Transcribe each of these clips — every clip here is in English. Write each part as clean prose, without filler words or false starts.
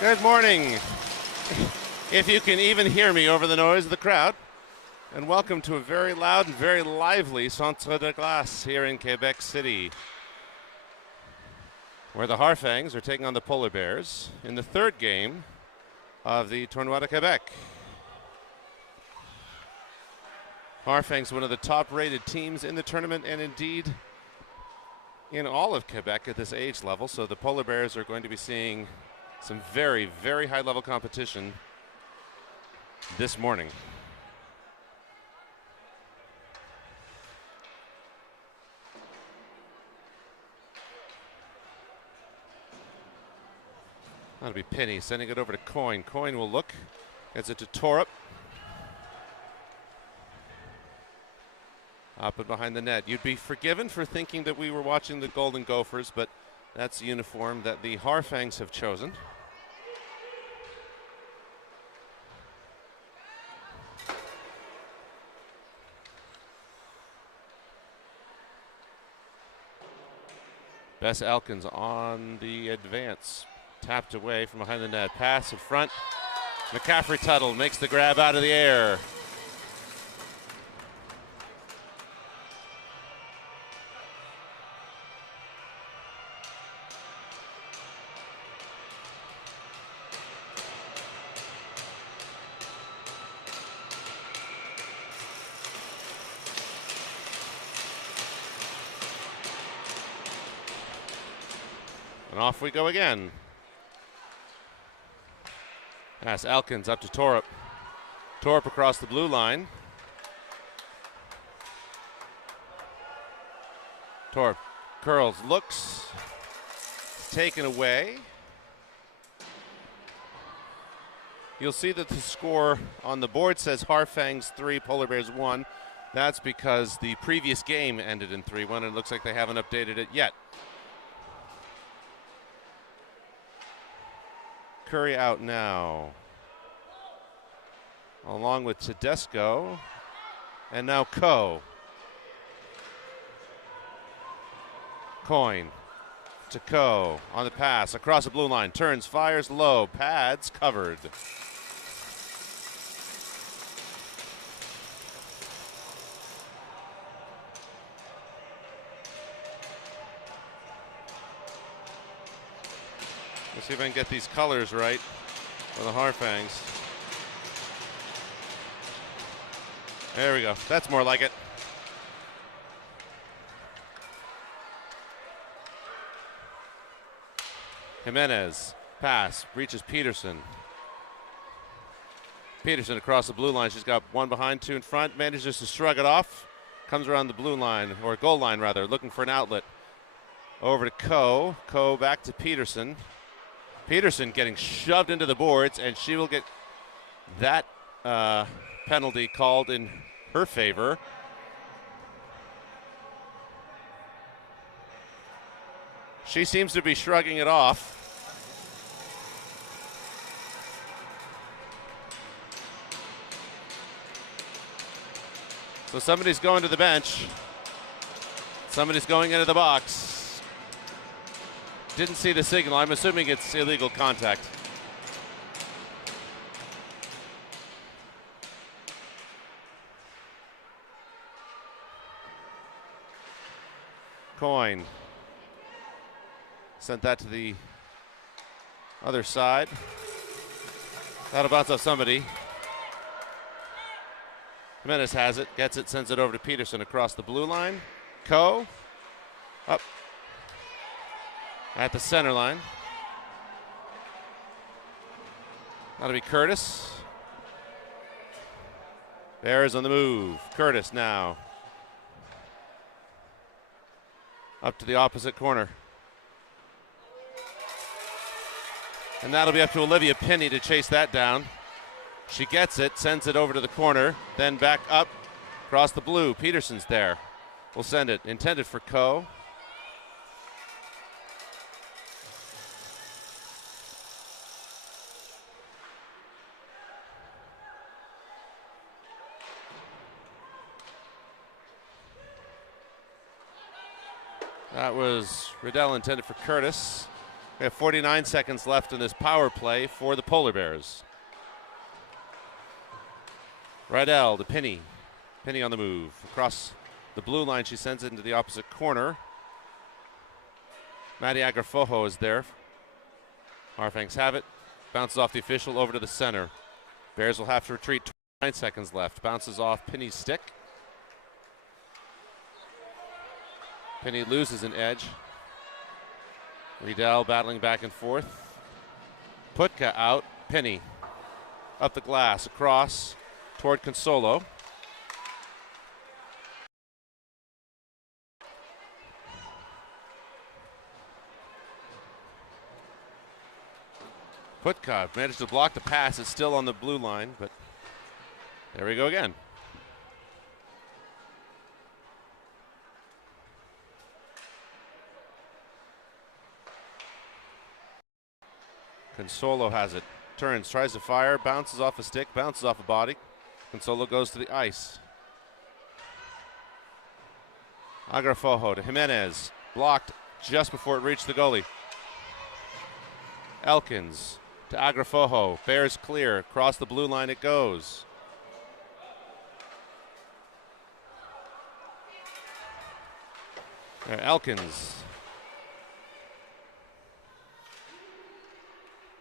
Good morning, if you can even hear me over the noise of the crowd. And welcome to a very loud and very lively Centre de Glace here in Quebec City, where the Harfangs are taking on the Polar Bears in the third game of the Tournoi de Québec. Harfangs, one of the top-rated teams in the tournament and indeed in all of Quebec at this age level. So the Polar Bears are going to be seeing some very, very high-level competition this morning. That'll be Penny sending it over to Coyne. Coyne will look, gets it to Torup. Up and behind the net. You'd be forgiven for thinking that we were watching the Golden Gophers, but that's the uniform that the Harfangs have chosen. Bess Elkins on the advance. Tapped away from behind the net. Pass in front. McCaffrey Tuttle makes the grab out of the air. And off we go again. Pass Elkins up to Torup. Torup across the blue line. Torup curls, looks, taken away. You'll see that the score on the board says Harfangs 3, Polar Bears 1. That's because the previous game ended in 3-1, and it looks like they haven't updated it yet. Curry out now, along with Tedesco, and now Coe. Coyne to Coe on the pass, across the blue line, turns, fires low, pads covered. Let's see if I can get these colors right for the Harfangs. There we go. That's more like it. Jimenez, pass, reaches Peterson. Peterson across the blue line. She's got one behind, two in front. Manages to shrug it off. Comes around the blue line, or goal line rather, looking for an outlet. Over to Coe. Coe back to Peterson. Peterson getting shoved into the boards, and she will get that penalty called in her favor. She seems to be shrugging it off. So somebody's going to the bench. Somebody's going into the box. Didn't see the signal. I'm assuming it's illegal contact. Coyne sent that to the other side. That'll bounce off somebody. Jimenez has it, gets it, sends it over to Peterson across the blue line. Coe up at the center line. That'll be Curtis. Bears on the move. Curtis now. Up to the opposite corner. And that'll be up to Olivia Penny to chase that down. She gets it, sends it over to the corner, then back up across the blue. Peterson's there. We'll send it. Intended for Coe. That was Riddell intended for Curtis. We have 49 seconds left in this power play for the Polar Bears. Rydell to Penny. Penny on the move. Across the blue line, she sends it into the opposite corner. Maddie Agrafojo is there. Harfangs have it. Bounces off the official over to the center. Bears will have to retreat. 29 seconds left. Bounces off Penny's stick. Penny loses an edge. Rydell battling back and forth. Putka out. Penny up the glass, across toward Consolo. Putka managed to block the pass. It's still on the blue line, but there we go again. Consolo has it. Turns, tries to fire, bounces off a stick, bounces off a body. Consolo goes to the ice. Agrafojo to Jimenez. Blocked just before it reached the goalie. Elkins to Agrafojo. Bears clear. Across the blue line it goes. Elkins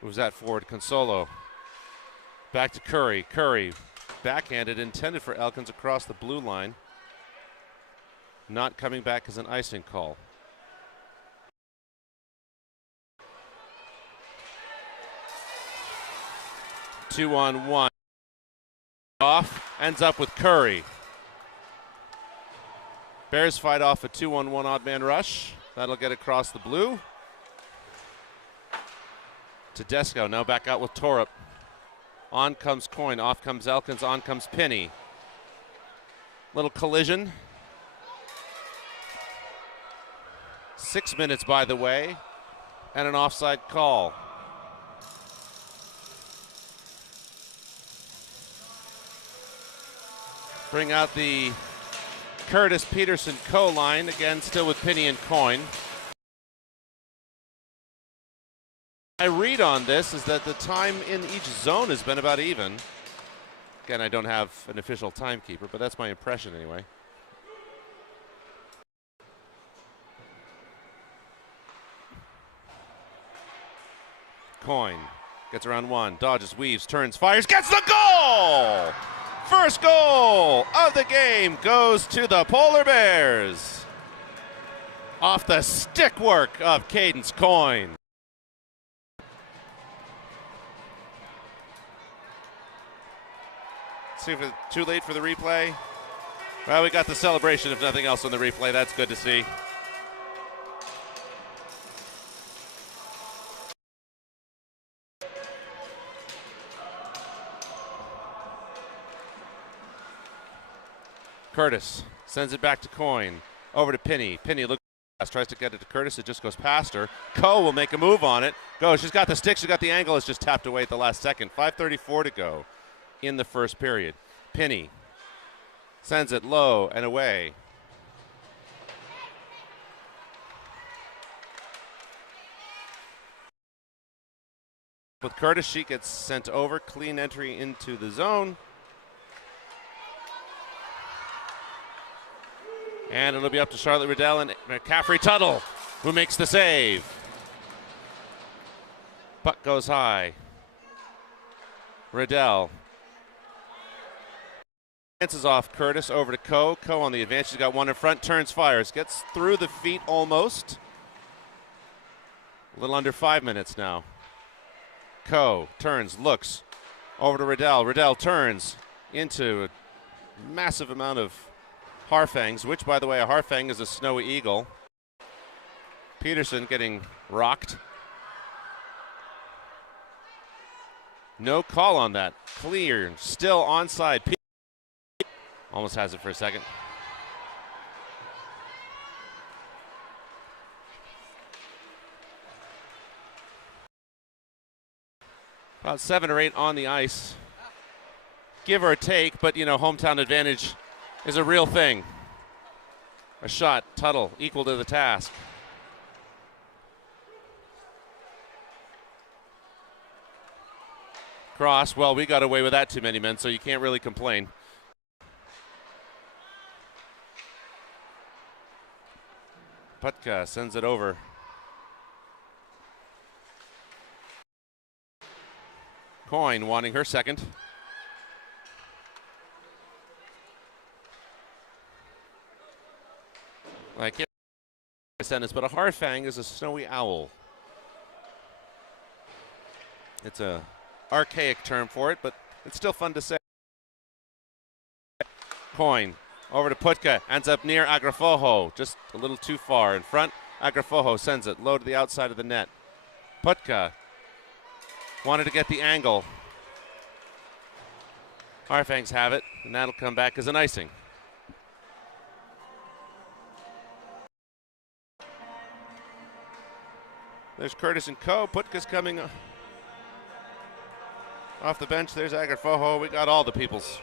moves that forward. Consolo back to Curry. Curry backhanded, intended for Elkins across the blue line. Not coming back as an icing call. Two-on-one. Off, ends up with Curry. Bears fight off a 2-on-1 odd man rush. That'll get across the blue. Tedesco now back out with Torup. On comes Coyne, off comes Elkins, on comes Penny. Little collision. 6 minutes, by the way, and an offside call. Bring out the Curtis Peterson co-line, again still with Penny and Coyne. My read on this is that the time in each zone has been about even. Again, I don't have an official timekeeper, but that's my impression anyway. Coyne gets around one, dodges, weaves, turns, fires, gets the goal! First goal of the game goes to the Polar Bears. Off the stick work of Cadence Coyne. See if it's too late for the replay. Well, we got the celebration, if nothing else, on the replay. That's good to see. Curtis sends it back to Coyne. Over to Penny. Penny looks, tries to get it to Curtis. It just goes past her. Coe will make a move on it. Go. She's got the stick. She's got the angle. It's just tapped away at the last second. 5:34 to go in the first period. Penny sends it low and away. With Curtis, she gets sent over. Clean entry into the zone. And it'll be up to Charlotte Rydell and McCaffrey Tuttle, who makes the save. Puck goes high. Rydell dances off Curtis over to Coe. Coe on the advance. She's got one in front. Turns, fires. Gets through the feet almost. A little under 5 minutes now. Coe turns, looks over to Rydell. Rydell turns into a massive amount of Harfangs, which, by the way, a Harfang is a snowy eagle. Peterson getting rocked. No call on that. Clear. Still onside. Almost has it for a second. About 7 or 8 on the ice. Give or take, but, you know, hometown advantage is a real thing. A shot, Tuttle, equal to the task. Cross, well, we got away with that too many men, so you can't really complain. Putka sends it over. Coyne wanting her second. I can't sentence, but a Harfang is a snowy owl. It's a archaic term for it, but it's still fun to say. Coyne over to Putka, ends up near Agrafojo, just a little too far in front. Agrafojo sends it low to the outside of the net. Putka wanted to get the angle. Harfangs have it, and that'll come back as an icing. There's Curtis and Co. Putka's coming off the bench. There's Agrafojo. We got all the peoples.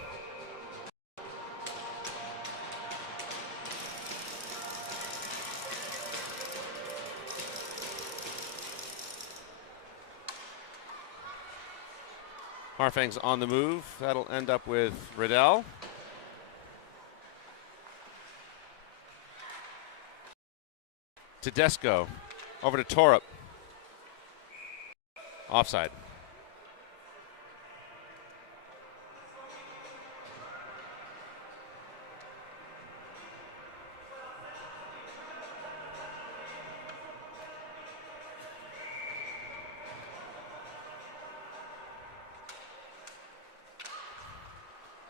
Harfangs on the move. That'll end up with Riddell. Tedesco over to Torup. Offside.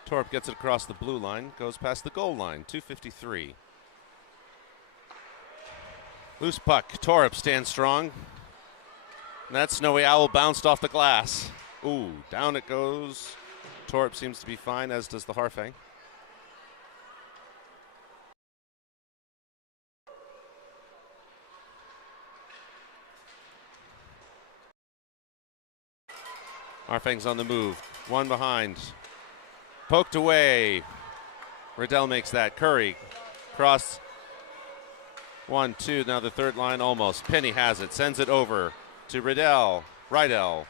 Torup gets it across the blue line, goes past the goal line, 2:53. Loose puck, Torup stands strong. And that snowy owl bounced off the glass. Ooh, down it goes. Torup seems to be fine, as does the Harfang. Harfang's on the move, one behind. Poked away. Riddell makes that. Curry. Cross. 1, 2. Now the third line almost. Penny has it. Sends it over to Riddell. Rydell.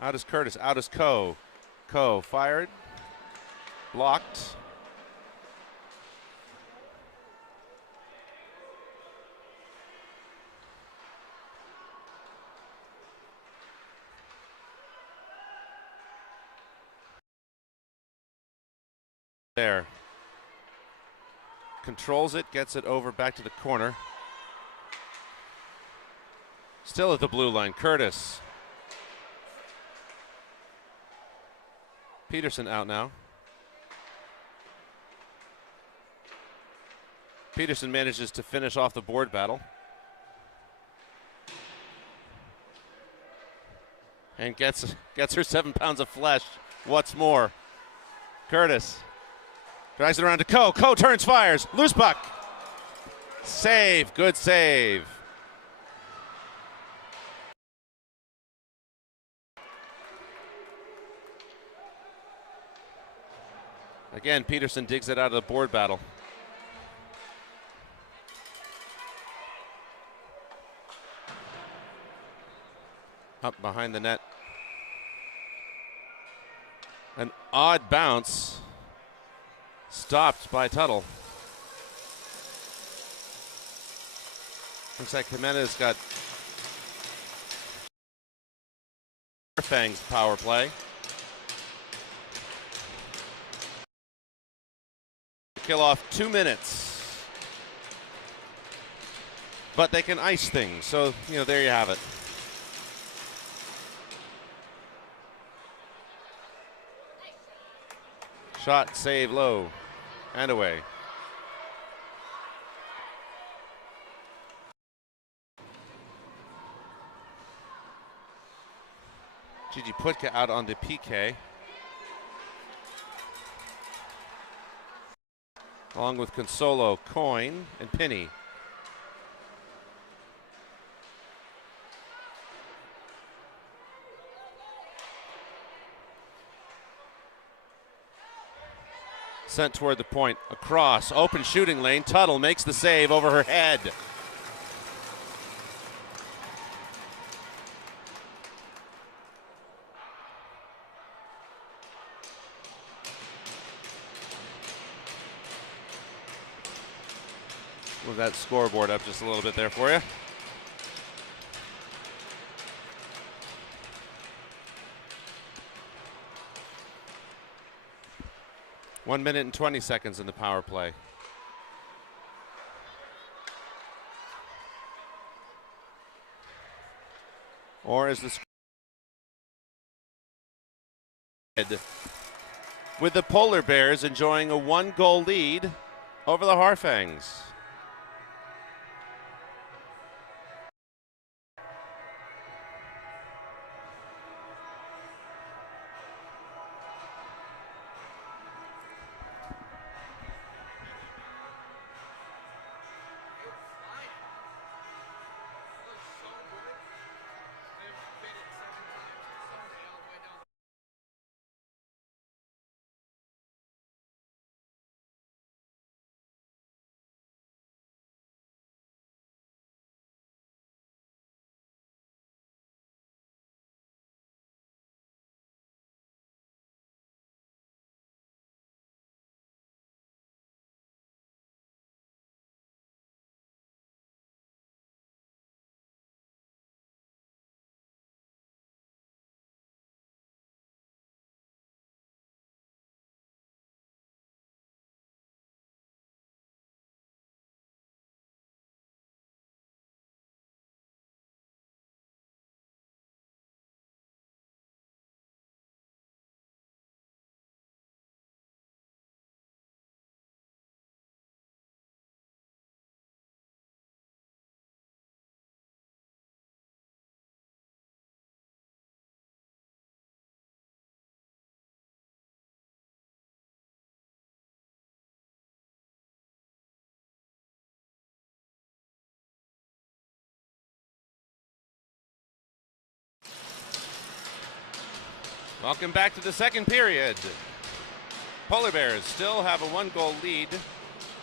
Out is Curtis. Out is Co. Co fired. Blocked. There. Controls it, gets it over back to the corner. Still at the blue line, Curtis. Peterson out now. Peterson manages to finish off the board battle. And gets her 7 pounds of flesh. What's more? Curtis. Drives it around to Co. Co turns, fires. Loose puck. Save. Good save. Again, Peterson digs it out of the board battle. Up behind the net. An odd bounce. Stopped by Tuttle. Looks like Jimenez got Harfangs power play. Kill off 2 minutes. But they can ice things, so there you have it. Shot, save, low, and away. Gigi Putka out on the PK. Along with Consolo, Coyne, and Penny. Sent toward the point. Across. Open shooting lane. Tuttle makes the save over her head. Move that scoreboard up just a little bit there for you. One minute and 20 seconds in the power play. Or is this with the Polar Bears enjoying a 1-goal lead over the Harfangs. Welcome back to the second period. Polar Bears still have a 1-goal lead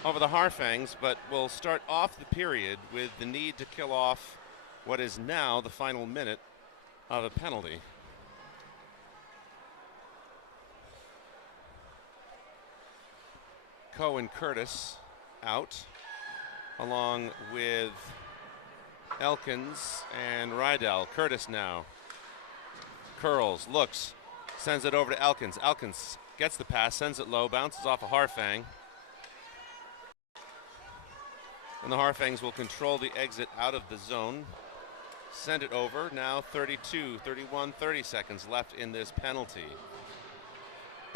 over the Harfangs, but will start off the period with the need to kill off what is now the final minute of a penalty. Coe and Curtis out, along with Elkins and Rydell. Curtis now curls, looks, sends it over to Elkins. Elkins gets the pass, sends it low, bounces off a Harfang. And the Harfangs will control the exit out of the zone. Send it over. Now 30 seconds left in this penalty.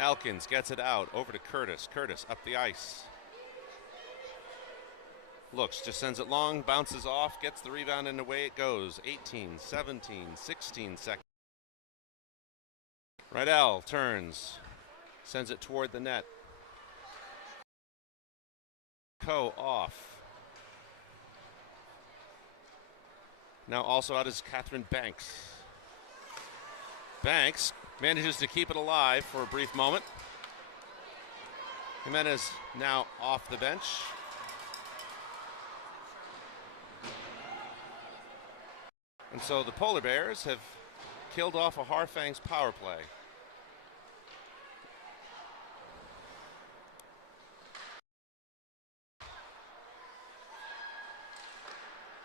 Elkins gets it out over to Curtis. Curtis up the ice. Looks, just sends it long, bounces off, gets the rebound, and away it goes. 18, 17, 16 seconds. Rydell turns, sends it toward the net. Coe off. Now also out is Catherine Banks. Banks manages to keep it alive for a brief moment. Jimenez now off the bench. And so the Polar Bears have killed off a Harfangs power play.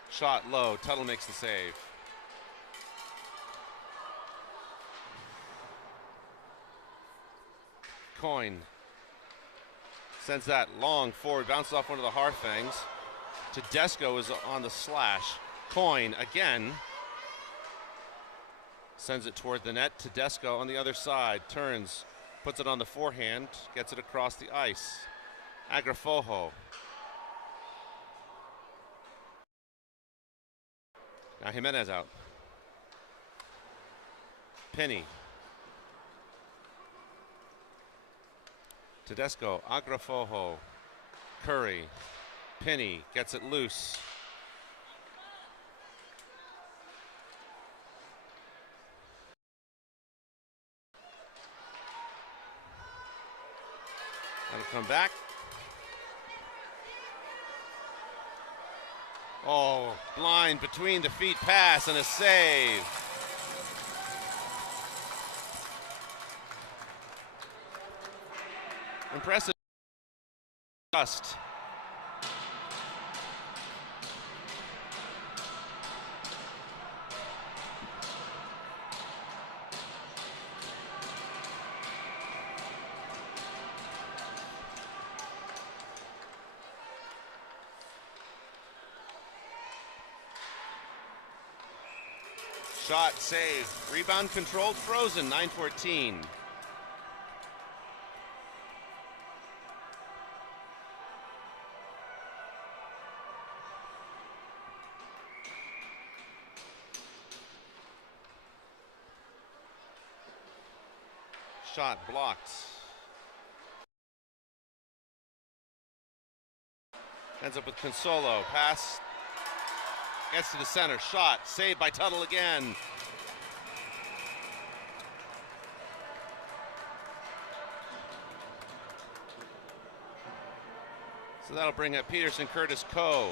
Shot low, Tuttle makes the save. Coyne sends that long forward, bounces off one of the Harfangs. Tedesco is on the slash. Coyne again sends it toward the net. Tedesco on the other side turns, puts it on the forehand, gets it across the ice. Agrafojo. Now Jimenez out. Penny. Tedesco, Agrafojo, Curry. Penny gets it loose. Out of come back. Oh, blind between the feet pass and a save. Impressive. Just. Shot, save, rebound controlled, frozen, 9-14. Shot blocked. Ends up with Consolo, pass. Gets to the center, shot, saved by Tuttle again. So that'll bring up Peterson, Curtis, Coe.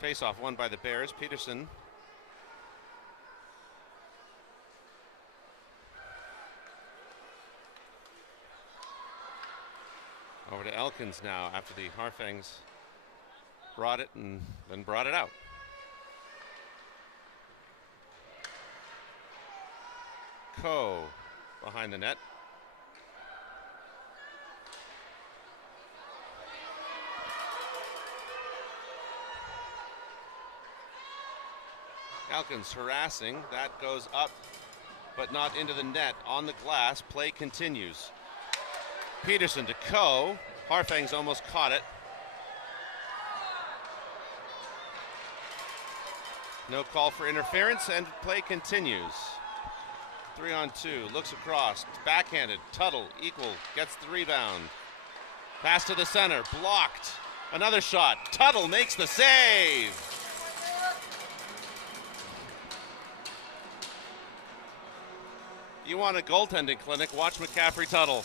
Face-off won by the Bears. Peterson. Over to Elkins now after the Harfangs brought it and then brought it out. Coe behind the net. Elkins harassing, that goes up, but not into the net, on the glass, play continues. Peterson to Coe, Harfangs almost caught it. No call for interference and play continues. 3-on-2, looks across, backhanded, Tuttle, equal, gets the rebound. Pass to the center, blocked, another shot, Tuttle makes the save. You want a goaltending clinic, watch McCaffrey Tuttle.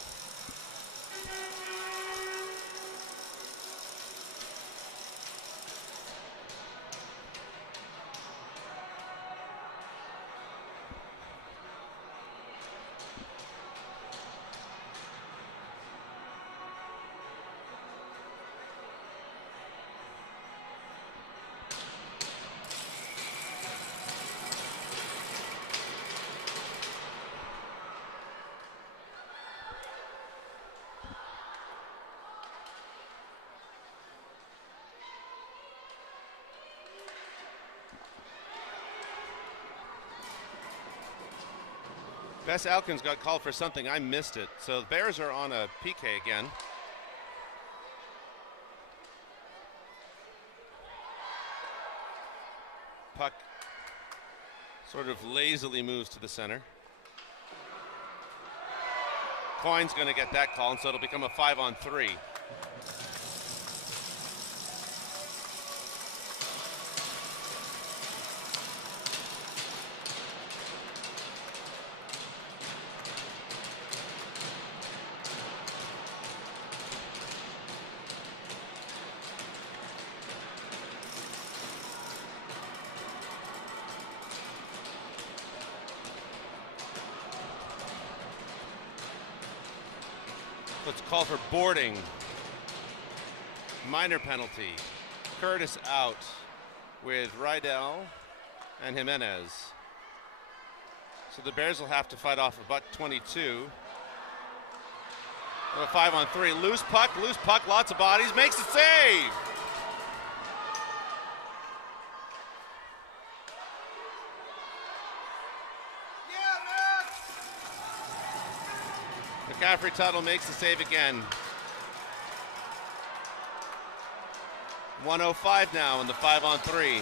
Bess Elkins got called for something, I missed it. So the Bears are on a PK again. Puck sort of lazily moves to the center. Coyne's going to get that call, and so it'll become a 5-on-3. Let's call for boarding. Minor penalty. Curtis out with Rydell and Jimenez. So the Bears will have to fight off a $122. A 5-on-3. Loose puck, lots of bodies. Makes the save. McCaffrey Tuttle makes the save again. 1:05 now in the 5-on-3.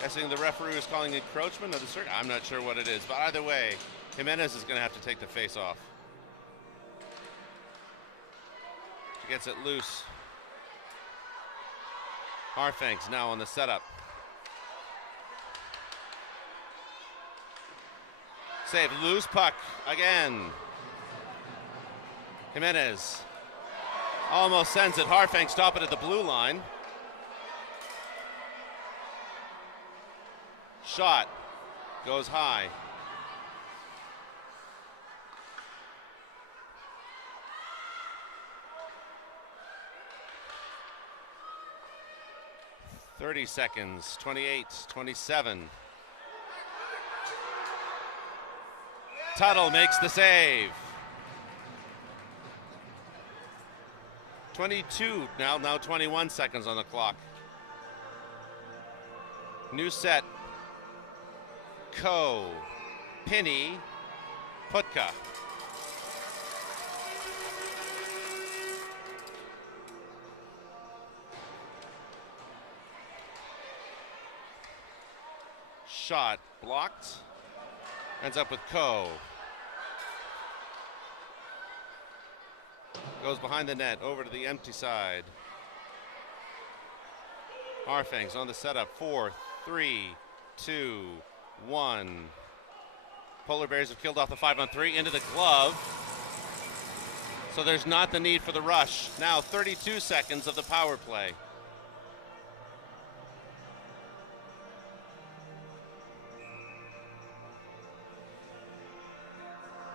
Guessing the referee is calling encroachment of the circuit. I'm not sure what it is, but either way, Jimenez is going to have to take the face off. She gets it loose. Harfangs now on the setup. Save, loose puck again. Jimenez almost sends it. Harfangs stop it at the blue line. Shot goes high. "30 seconds, 28, 27. Tuttle makes the save. 22 now 21 seconds on the clock. New set. Ko, Pinney, Putka. Shot blocked. Ends up with Ko. Goes behind the net, over to the empty side. Harfangs on the setup. 4, 3, 2, 1. Polar Bears have killed off the 5-on-3 into the glove. So there's not the need for the rush. Now 32 seconds of the power play.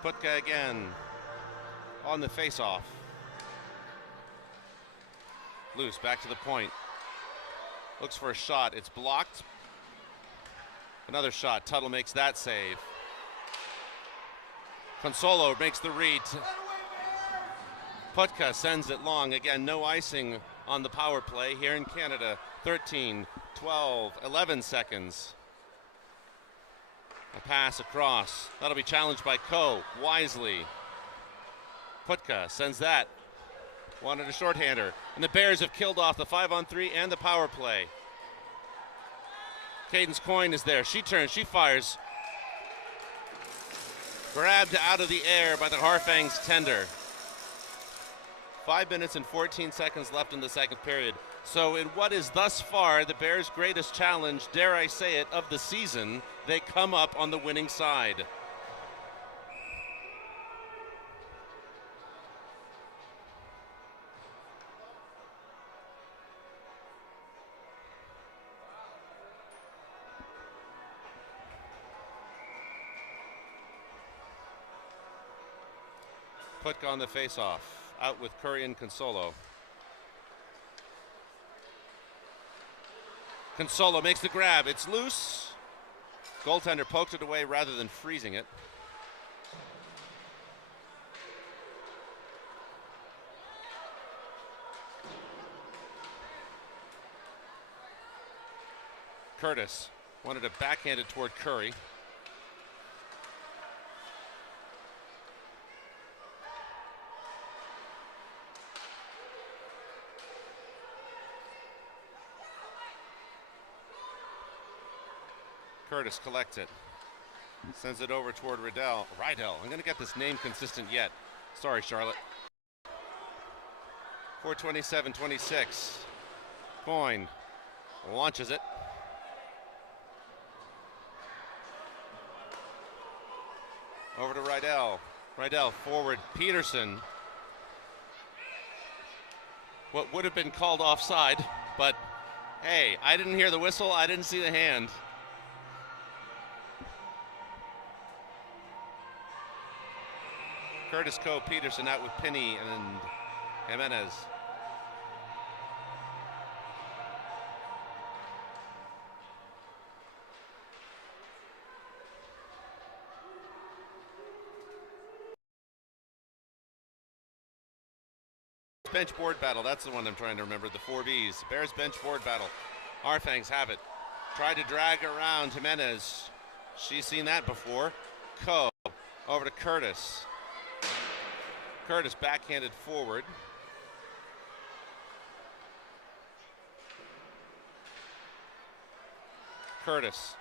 Putka again on the face-off. Loose, back to the point. Looks for a shot, it's blocked. Another shot, Tuttle makes that save. Consolo makes the read. Putka sends it long. Again, no icing on the power play here in Canada. 13, 12, 11 seconds. A pass across. That'll be challenged by Ko, wisely. Putka sends that. Wanted a shorthander. And the Bears have killed off the 5-on-3 and the power play. Cadence Coyne is there. She turns, she fires. Grabbed out of the air by the Harfangs tender. 5 minutes and 14 seconds left in the second period. So in what is thus far the Bears' greatest challenge, dare I say it, of the season, they come up on the winning side. Putka on the face-off. Out with Curry and Consolo. Consolo makes the grab. It's loose. Goaltender poked it away rather than freezing it. Curtis wanted to backhand it toward Curry. Curtis collects it. Sends it over toward Rydell. I'm going to get this name consistent yet. Sorry, Charlotte. 4:27-26. Coyne launches it. Over to Rydell. Rydell forward. Peterson. What would have been called offside, but hey, I didn't hear the whistle. I didn't see the hand. Curtis Ko, Peterson out with Pinney and Jimenez. Bench board battle, that's the one I'm trying to remember, the 4Bs. Bears bench board battle. Harfangs have it. Tried to drag around Jimenez. She's seen that before. Ko over to Curtis. Curtis backhanded forward. Curtis.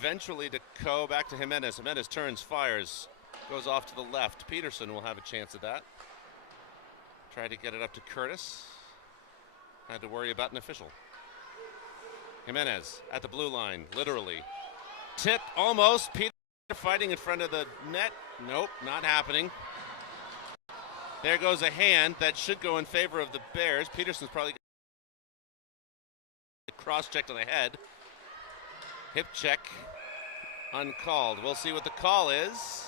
Eventually to Coe, back to Jimenez. Jimenez turns, fires, goes off to the left. Peterson will have a chance at that. Tried to get it up to Curtis. Had to worry about an official. Jimenez at the blue line, literally. Tip, almost. Peter fighting in front of the net. Nope, not happening. There goes a hand that should go in favor of the Bears. Peterson's probably cross-checked on the head. Hip check, uncalled. We'll see what the call is.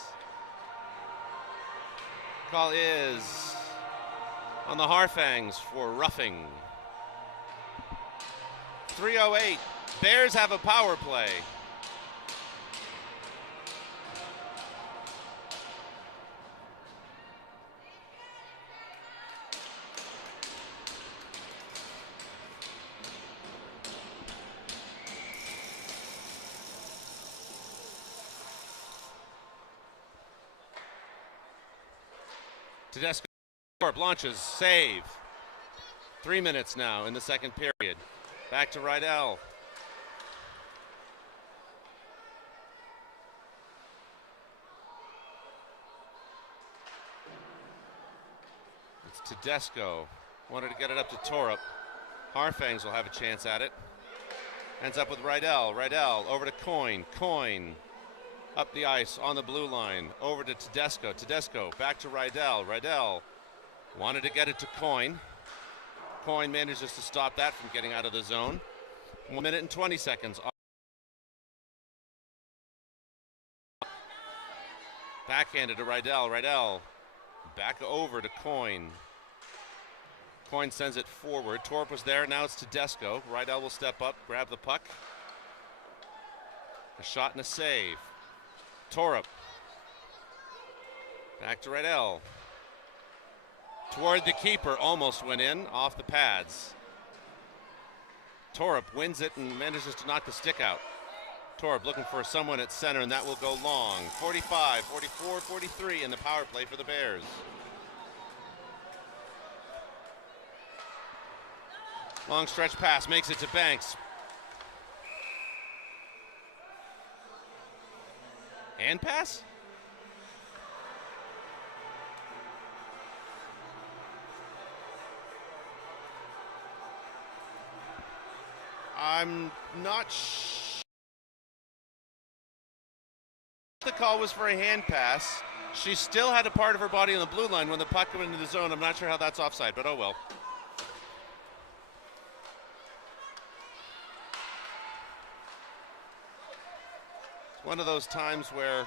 Call is on the Harfangs for roughing. 3:08. Bears have a power play. Tedesco launches, save. 3 minutes now in the second period. Back to Rydell. It's Tedesco. Wanted to get it up to Torup. Harfangs will have a chance at it. Ends up with Rydell. Rydell over to Coyne. Coyne up the ice on the blue line. Over to Tedesco. Tedesco back to Rydell. Rydell wanted to get it to Coyne. Coyne manages to stop that from getting out of the zone. 1 minute and 20 seconds. Backhanded to Rydell. Rydell back over to Coyne. Coyne sends it forward. Torp was there. Now it's Tedesco. Rydell will step up, grab the puck. A shot and a save. Torup. Back to Rydell. Toward the keeper, almost went in, off the pads. Torup wins it and manages to knock the stick out. Torup looking for someone at center, and that will go long. 45, 44, 43 in the power play for the Bears. Long stretch pass, makes it to Banks. Hand pass? I'm not sure. The call was for a hand pass. She still had a part of her body on the blue line when the puck went into the zone. I'm not sure how that's offside, but oh well. It's one of those times where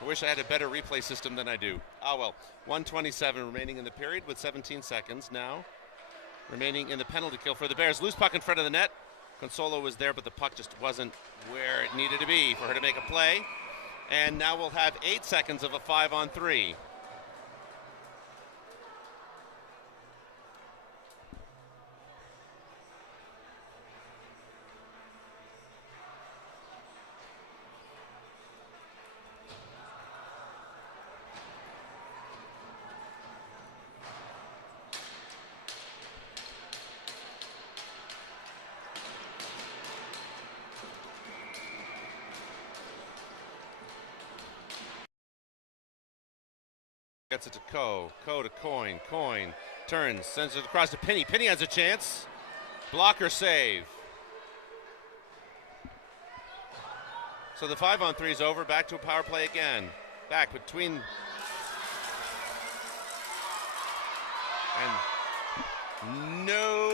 I wish I had a better replay system than I do. Ah well, 1:27 remaining in the period with 17 seconds now remaining in the penalty kill for the Bears. Loose puck in front of the net. Consolo was there, but the puck just wasn't where it needed to be for her to make a play. And now we'll have 8 seconds of a 5-on-3. Gets it to Coe. Coe to Coyne. Coyne turns, sends it across to Penny. Penny has a chance. Blocker save. So the 5-on-3 is over. Back to a power play again. Back between. And no.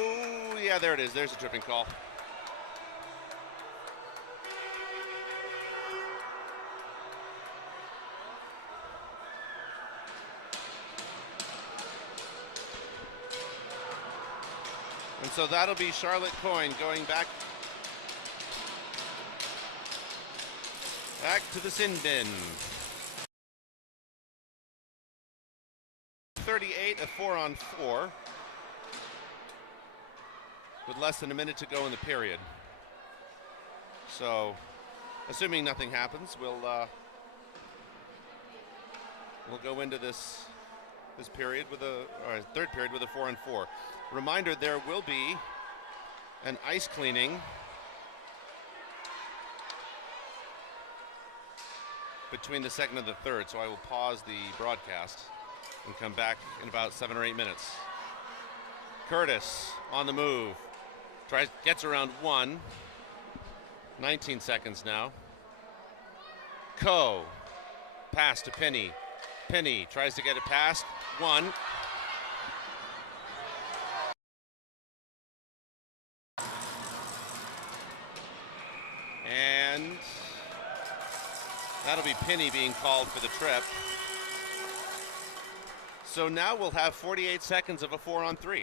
Yeah, there it is. There's a tripping call. And so that'll be Charlotte Coyne going back to the sin bin. 38, a 4-on-4 with less than a minute to go in the period. So, assuming nothing happens, we'll go into this period with third period with a 4-on-4. Reminder, there will be and ice cleaning between the second and the third, so I will pause the broadcast and come back in about 7 or 8 minutes. Curtis on the move, gets around one, 19 seconds now. Coe, pass to Penny. Penny tries to get it past, one. And that'll be Penny being called for the trip. So now we'll have 48 seconds of a 4-on-3.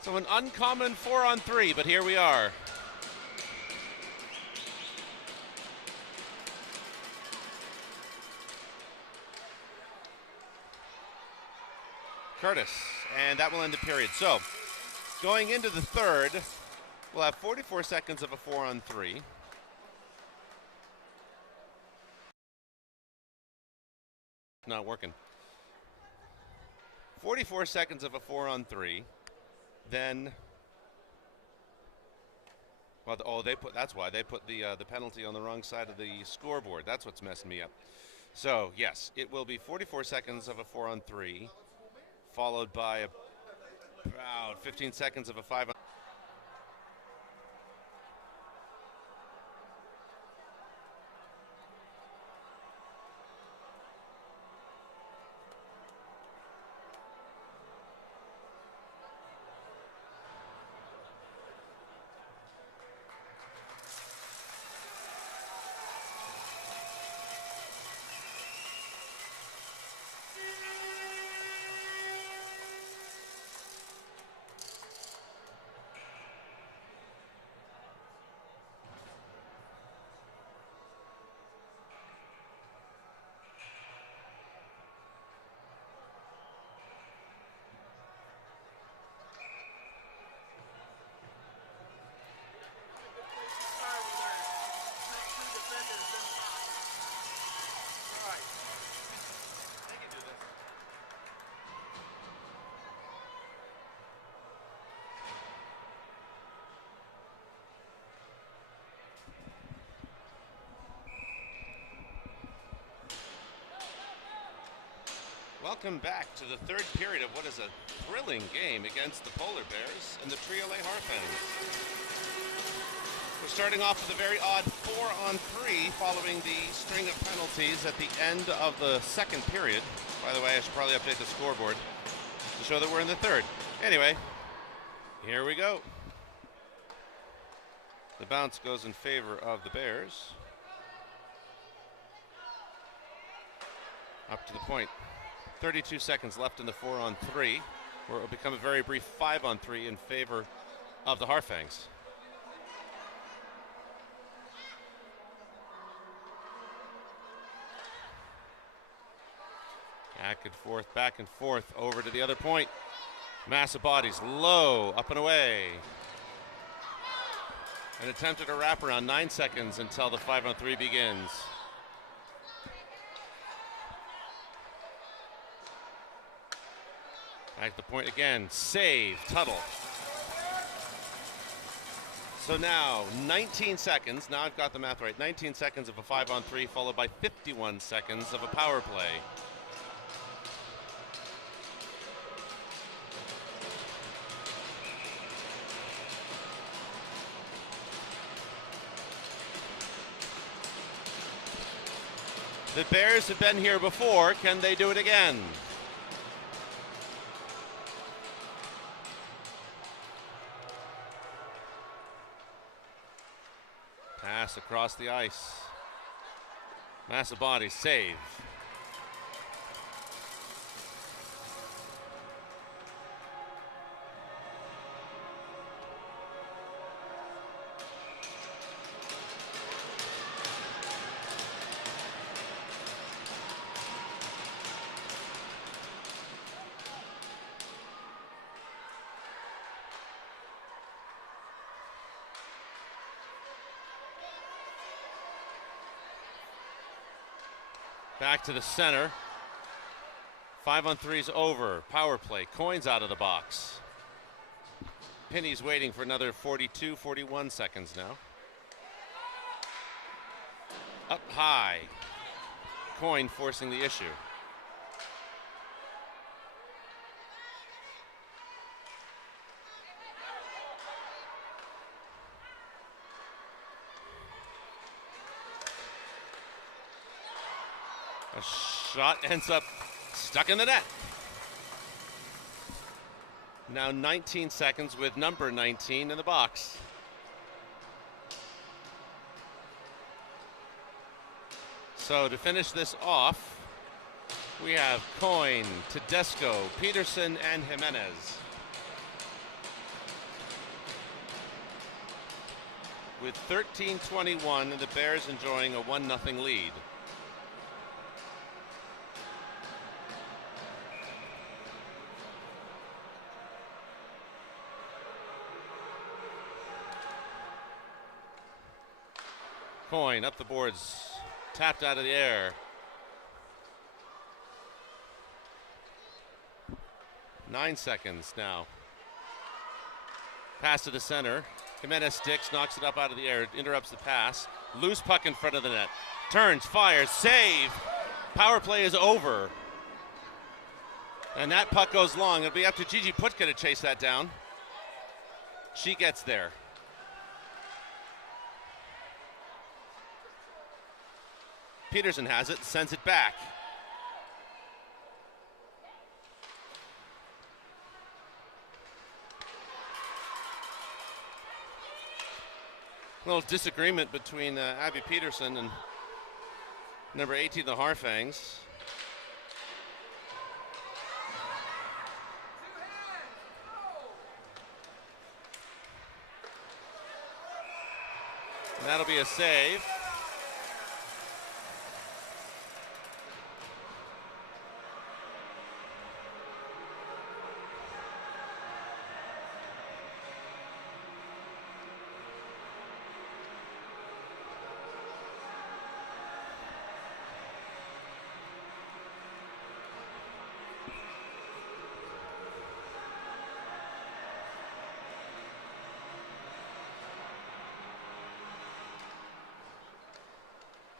So an uncommon 4-on-3, but here we are. Curtis, and that will end the period. So, going into the third, we'll have 44 seconds of a 4-on-3. Not working. 44 seconds of a 4-on-3. Then, well, that's why they put the penalty on the wrong side of the scoreboard. That's what's messing me up. So, yes, it will be 44 seconds of a 4-on-3. Followed by about 15 seconds of a 5-on-3. Welcome back to the third period of what is a thrilling game against the Polar Bears and the Tournoi Harfangs. We're starting off with a very odd 4-on-3 following the string of penalties at the end of the second period. By the way, I should probably update the scoreboard to show that we're in the third. Anyway, here we go. The bounce goes in favor of the Bears. Up to the point. 32 seconds left in the 4-on-3, where it will become a very brief 5-on-3 in favor of the Harfangs. Back and forth, over to the other point. Mass of bodies, low, up and away. An attempt at a wraparound, 9 seconds until the 5-on-3 begins. Back to the point again, save, Tuttle. So now 19 seconds, now I've got the math right, 19 seconds of a 5-on-3 followed by 51 seconds of a power play. The Bears have been here before, can they do it again? Pass across the ice. Massive body, save. Back to the center. 5-on-3's over. Power play. Coins out of the box. Penny's waiting for another 42, 41 seconds now. Up high. Coin forcing the issue. A shot ends up stuck in the net. Now 19 seconds with number 19 in the box. So to finish this off, we have Coin, Tedesco, Peterson, and Jimenez. With 13:21 and the Bears enjoying a 1-0 lead. Coin up the boards, tapped out of the air. 9 seconds now. Pass to the center. Jimenez sticks, knocks it up out of the air, interrupts the pass. Loose puck in front of the net. Turns, fires, save. Power play is over. And that puck goes long. It'll be up to Gigi Putka to chase that down. She gets there. Peterson has it, sends it back. A little disagreement between Abby Peterson and number 18, the Harfangs. And that'll be a save.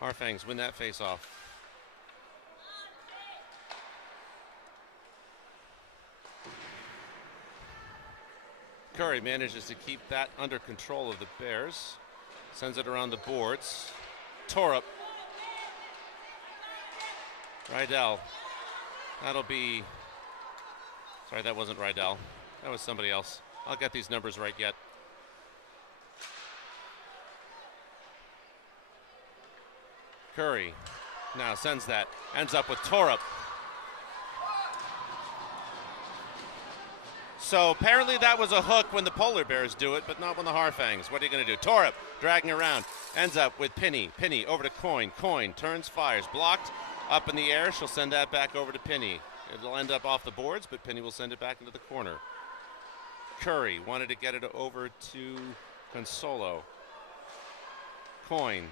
Harfangs win that face-off. Curry manages to keep that under control of the Bears. Sends it around the boards. Torup. Rydell. That'll be... Sorry, that wasn't Rydell. That was somebody else. I'll get these numbers right yet. Curry now sends that, ends up with Torup. So apparently that was a hook when the Polar Bears do it, but not when the Harfangs. What are you going to do? Torup dragging around, ends up with Penny. Penny over to Coin. Coin turns, fires, blocked, up in the air. She'll send that back over to Penny. It'll end up off the boards, but Penny will send it back into the corner. Curry wanted to get it over to Consolo. Coin.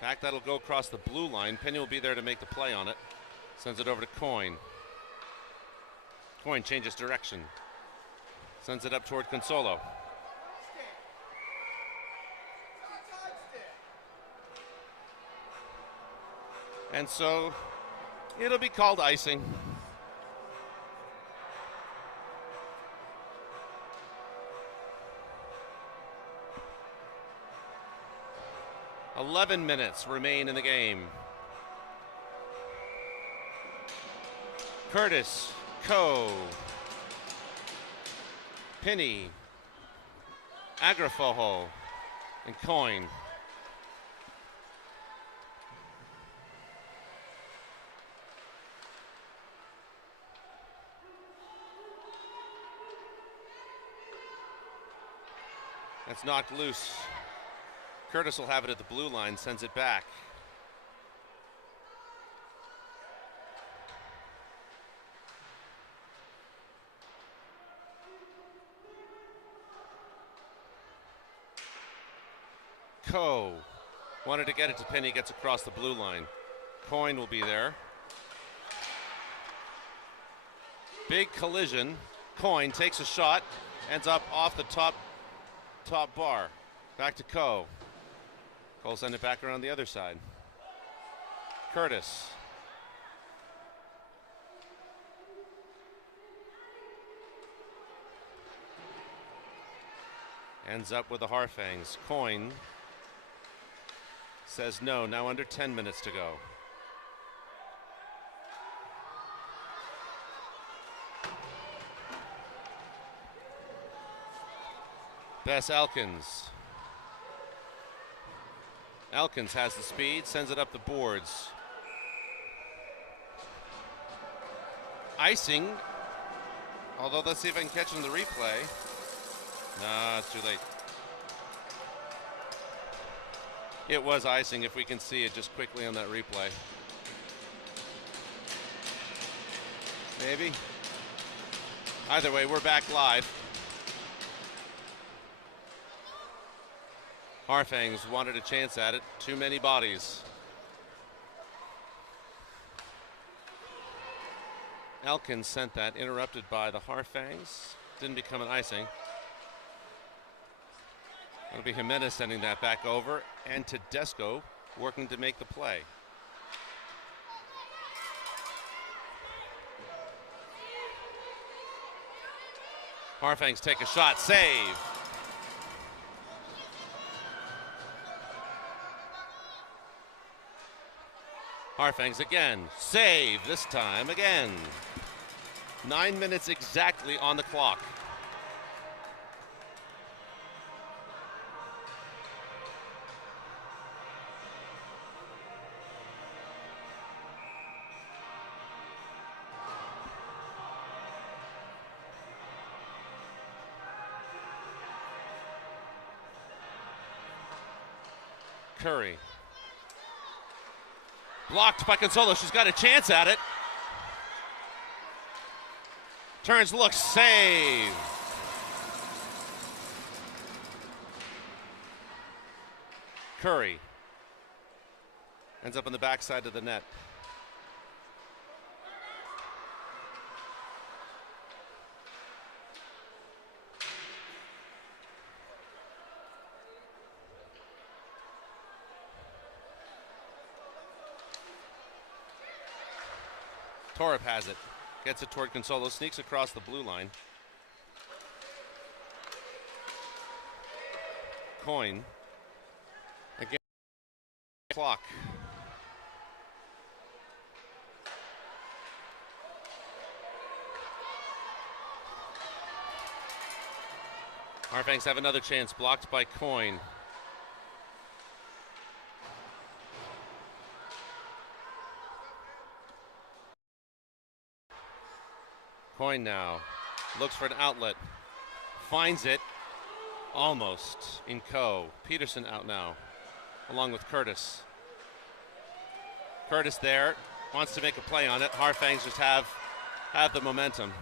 Back, that'll go across the blue line. Penny will be there to make the play on it. Sends it over to Coin. Coin changes direction. Sends it up toward Consolo. And so it'll be called icing. "11 minutes remain in the game. Curtis, Coe, Penny, Agrafoho, and Coin. That's knocked loose. Curtis will have it at the blue line, sends it back. Coe wanted to get it to Penny, gets across the blue line. Coyne will be there. Big collision. Coyne takes a shot, ends up off the top bar. Back to Coe. Cole send it back around the other side. Curtis. Ends up with the Harfangs. Coyne says no, now under 10 minutes to go. Bess Elkins. Elkins has the speed, sends it up the boards. Icing, although let's see if I can catch it in the replay. Nah, it's too late. It was icing if we can see it just quickly on that replay. Maybe. Either way, we're back live. Harfangs wanted a chance at it. Too many bodies. Elkins sent that, interrupted by the Harfangs. Didn't become an icing. It'll be Jimenez sending that back over, and Tedesco working to make the play. Harfangs take a shot, save. Harfangs again, save this time again. 9 minutes exactly on the clock. Curry. Blocked by Consolo. She's got a chance at it. Turns, looks, save. Curry. Ends up on the backside of the net. Torp has it. Gets it toward Consolo. Sneaks across the blue line. Coyne. Again. Clock. Harfangs have another chance. Blocked by Coyne. Coyne now looks for an outlet, finds it, almost in Coe. Peterson out now, along with Curtis. Curtis there, wants to make a play on it. Harfangs just have the momentum.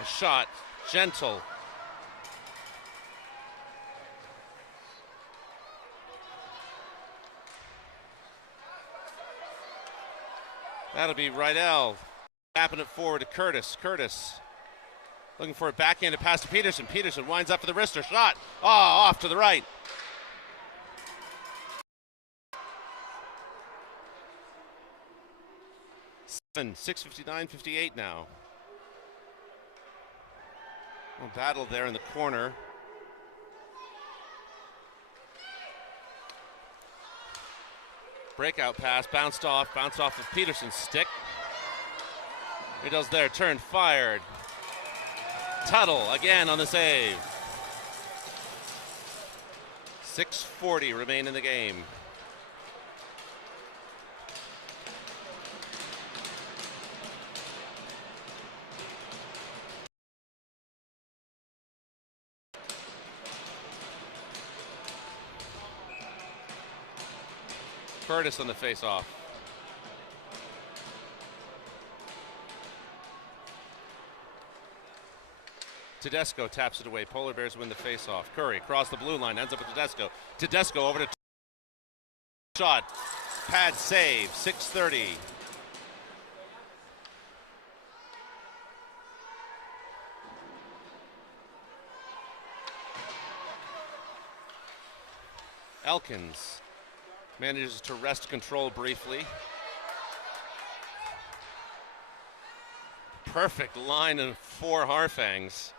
A shot, gentle. That'll be Rydell. Tapping it forward to Curtis. Curtis looking for a backhanded pass to Peterson. Peterson winds up for the wrister shot. Oh, off to the right. Seven, 6:59-58 now. A battle there in the corner. Breakout pass, bounced off of Peterson's stick. He does there, turn, fired. Tuttle again on the save. 6:40 remain in the game. Curtis on the face-off. Tedesco taps it away. Polar Bears win the face-off. Curry across the blue line, ends up with Tedesco. Tedesco over to shot. Pad save, 6:30. Elkins manages to wrest control briefly. Perfect line of 4 Harfangs.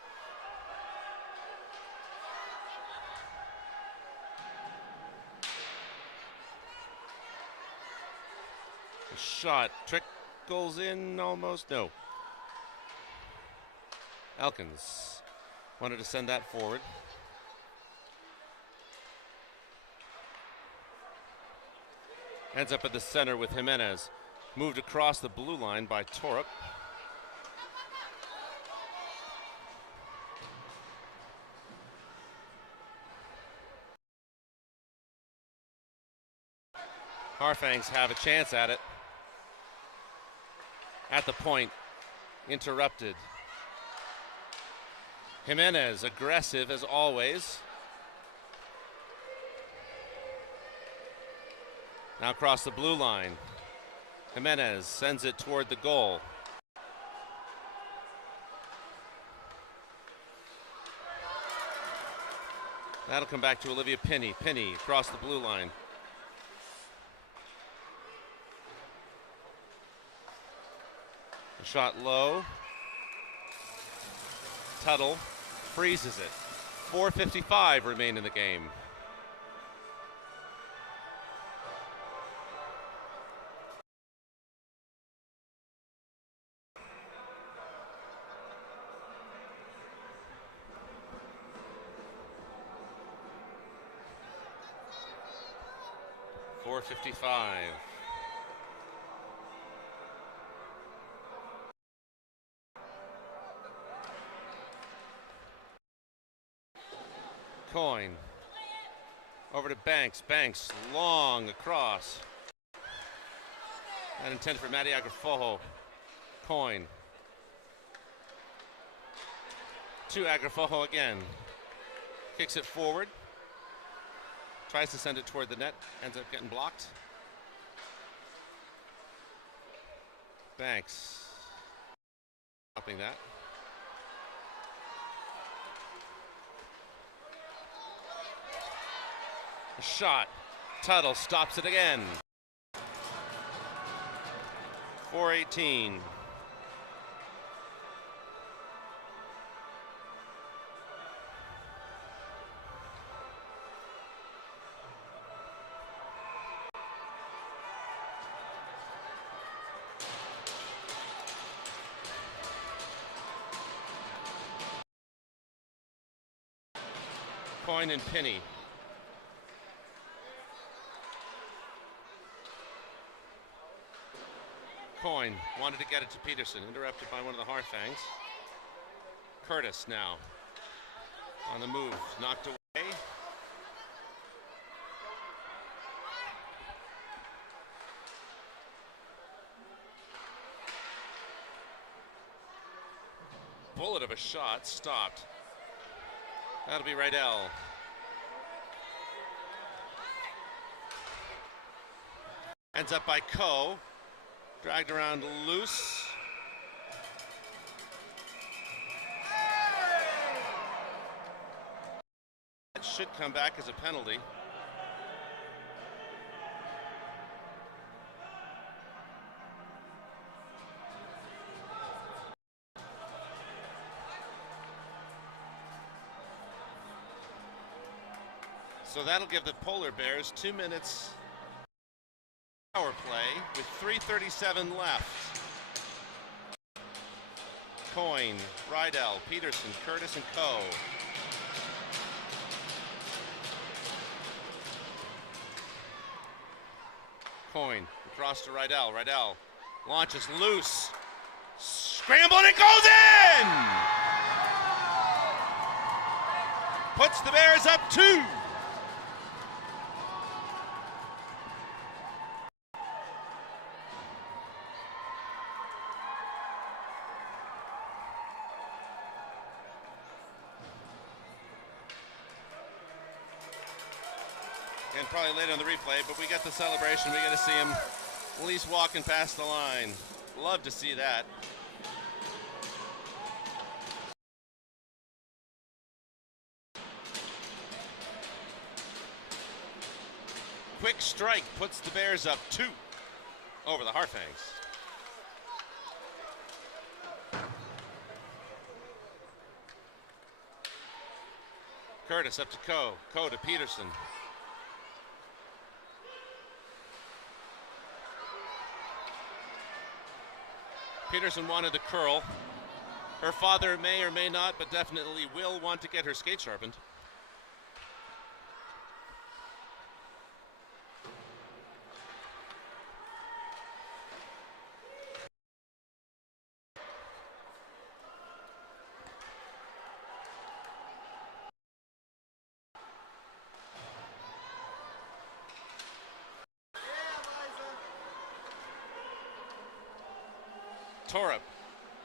The shot trickles in almost. No. Elkins wanted to send that forward. Ends up at the center with Jimenez. Moved across the blue line by Torup. Harfangs have a chance at it. At the point, interrupted. Jimenez, aggressive as always. Now across the blue line. Jimenez sends it toward the goal. That'll come back to Olivia Penny. Penny across the blue line. Shot low. Tuttle freezes it. 4:55 remain in the game. .55. Coyne over to Banks. Banks long across. That intended for Maddie Agrafojo. Coyne to Agrafojo again. Kicks it forward. Tries to send it toward the net. Ends up getting blocked. Banks stopping that. Shot. Tuttle stops it again. 4:18. Coyne and Penny. Coyne wanted to get it to Peterson, interrupted by one of the Harfangs. Curtis now on the move, knocked away. Bullet of a shot, stopped. That'll be Rydell. Ends up by Coe. Dragged around loose. That should come back as a penalty. So that'll give the Polar Bears 2 minutes power play with 3:37 left. Coyne, Rydell, Peterson, Curtis, and Coe. Coyne across to Rydell. Rydell launches loose. Scramble and it goes in! Puts the Bears up 2. Again, probably later on the replay, but we get the celebration. We get to see him at least walking past the line. Love to see that. Quick strike puts the Bears up 2 over the Harfangs. Curtis up to Coe. Coe to Peterson. Peterson wanted the curl. Her father may or may not, but definitely will want to get her skate sharpened. Torup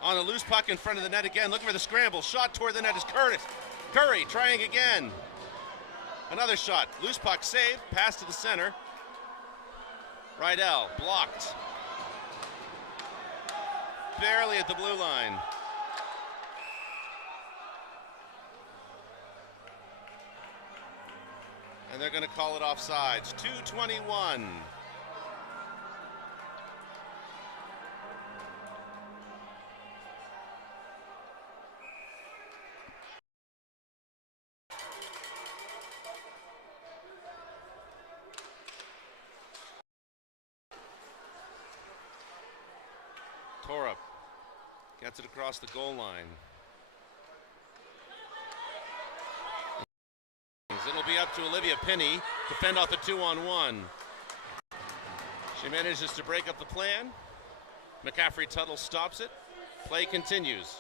on a loose puck in front of the net again, looking for the scramble. Shot toward the net is Curtis. Curry trying again. Another shot. Loose puck saved. Pass to the center. Rydell blocked. Barely at the blue line. And they're going to call it offsides. 2:21. Torup gets it across the goal line. It'll be up to Olivia Pinney to fend off the 2-on-1. She manages to break up the plan. McCaffrey Tuttle stops it. Play continues.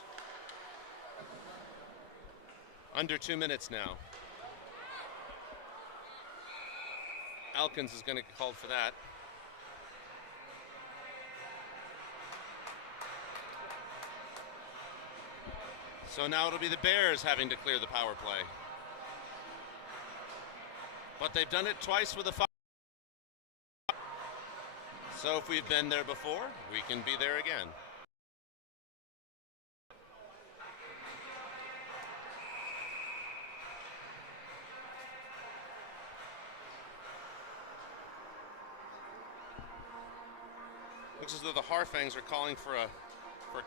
Under 2 minutes now. Elkins is going to get called for that. So now it'll be the Bears having to clear the power play. But they've done it twice with a foul. So if we've been there before, we can be there again. Looks as though the Harfangs are calling for a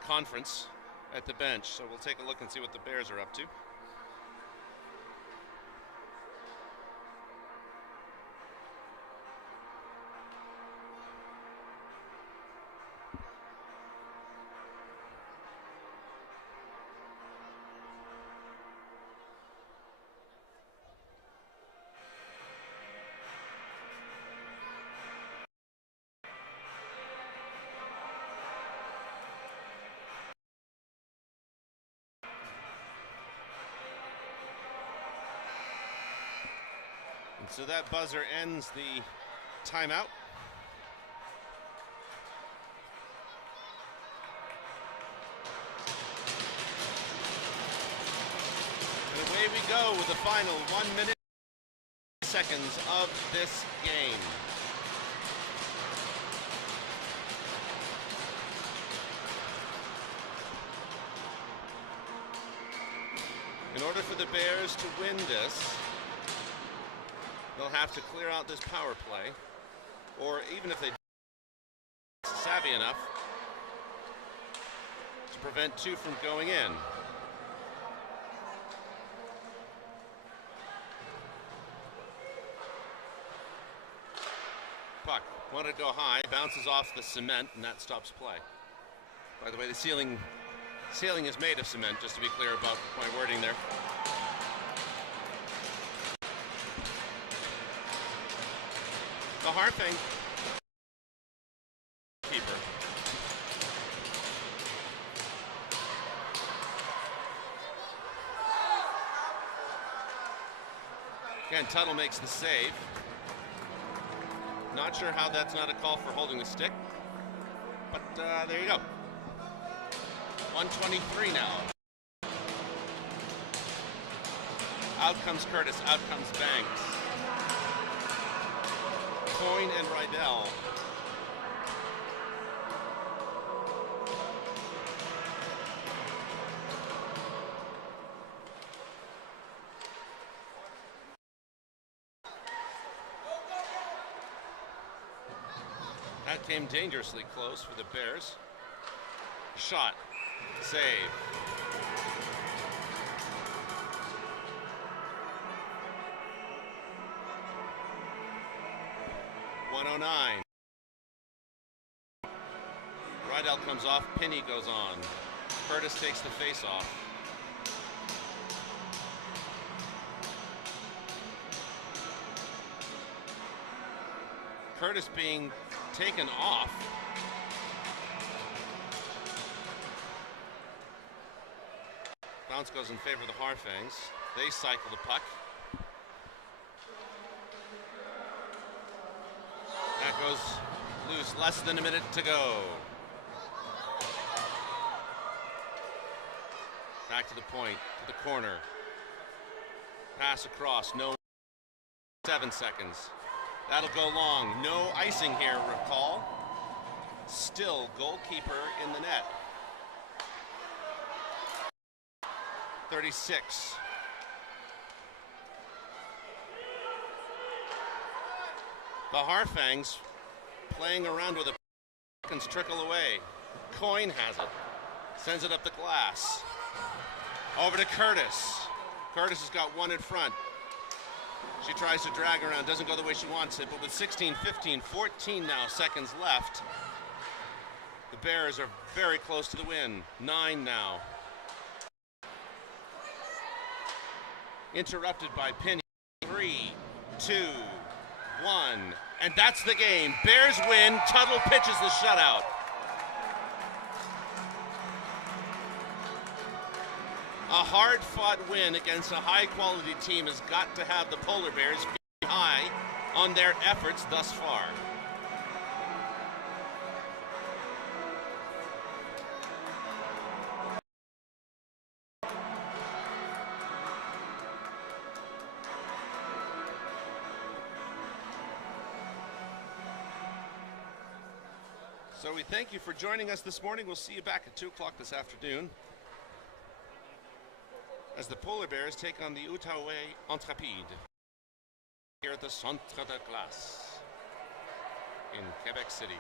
conference at the bench, so we'll take a look and see what the Bears are up to. So that buzzer ends the timeout. And away we go with the final 1 minute seconds of this game. In order for the Bears to win this, they'll have to clear out this power play, or even if they savvy enough to prevent 2 from going in. Puck wanted to go high, bounces off the cement, and that stops play. By the way, the ceiling is made of cement, just to be clear about my wording there. The Harfang keeper. Again, Tuttle makes the save. Not sure how that's not a call for holding the stick, but there you go. 1:23 now. Out comes Curtis, out comes Banks. Coyne and Rydell. That came dangerously close for the Bears. Shot. Save. .109. Rydell comes off. Pinney goes on. Curtis takes the face off. Curtis being taken off. Bounce goes in favor of the Harfangs. They cycle the puck. That goes loose. Less than a minute to go. Back to the point, to the corner. Pass across. No. 7 seconds. That'll go long. No icing here, recall. Still goalkeeper in the net. 36. The Harfangs playing around with it. Seconds trickle away. Coyne has it. Sends it up the glass. Over to Curtis. Curtis has got one in front. She tries to drag around, doesn't go the way she wants it, but with 16, 15, 14 now seconds left, the Bears are very close to the win. 9 now. Interrupted by Pinney. 3, 2, 1, and that's the game. Bears win. Tuttle pitches the shutout. A hard-fought win against a high-quality team has got to have the Polar Bears be high on their efforts thus far. So we thank you for joining us this morning. We'll see you back at 2 o'clock this afternoon as the Polar Bears take on the Outaouais Intrépide here at the Centre de Glace in Quebec City.